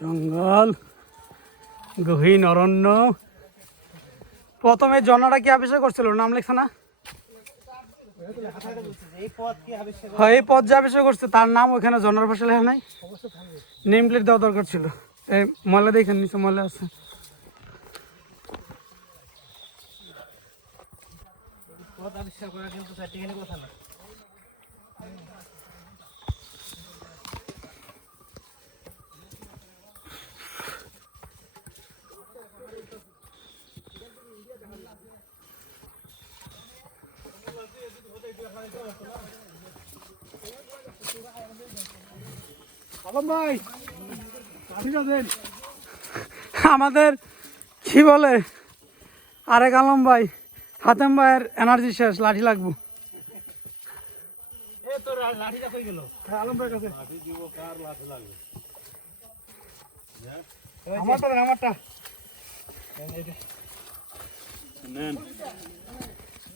জঙ্গল, গহীন অরণ্য। প্রথমে ঝর্ণাটা কি আবিষ্কার করছিল, নাম লেখছে না? হ্যাঁ, এই পথ যে আবিষ্কার করছে তার নাম ওখানে ঝর্ণার পাশে লেখা নাই। নেম প্লেট দেওয়া দরকার ছিল। এই ময়লা দেখেন, নিচে ময়লা আছে। আমাদের কি বলে আরেক আলম ভাই, হাতেম ভাইয়ের এনার্জি শেষ, লাঠি লাগবো।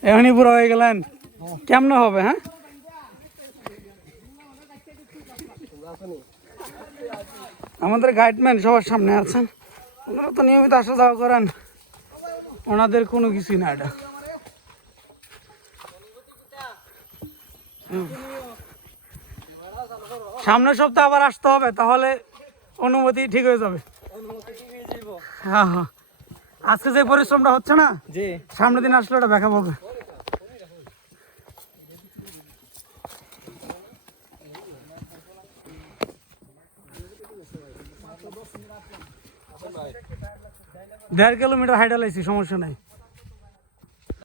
এখনই পুরো হয়ে গেলেন, কেমনে হবে? হ্যাঁ, আমাদের গাইডম্যান সবার সামনে আছেন, ওনারা তো নিয়মিত আসা যাওয়া করেন, ওনাদের কোনো কিছুই না এটা। সামনের সপ্তাহে আবার আসতে হবে, তাহলে অনুমতি ঠিক হয়ে যাবে। হ্যাঁ হ্যাঁ, আজকে যে পরিশ্রমটা হচ্ছে না, সামনের দিন আসলে ওটা দেখা পাবে। দেড় কিলোমিটার হাইটা লাইছি, সমস্যা নাই।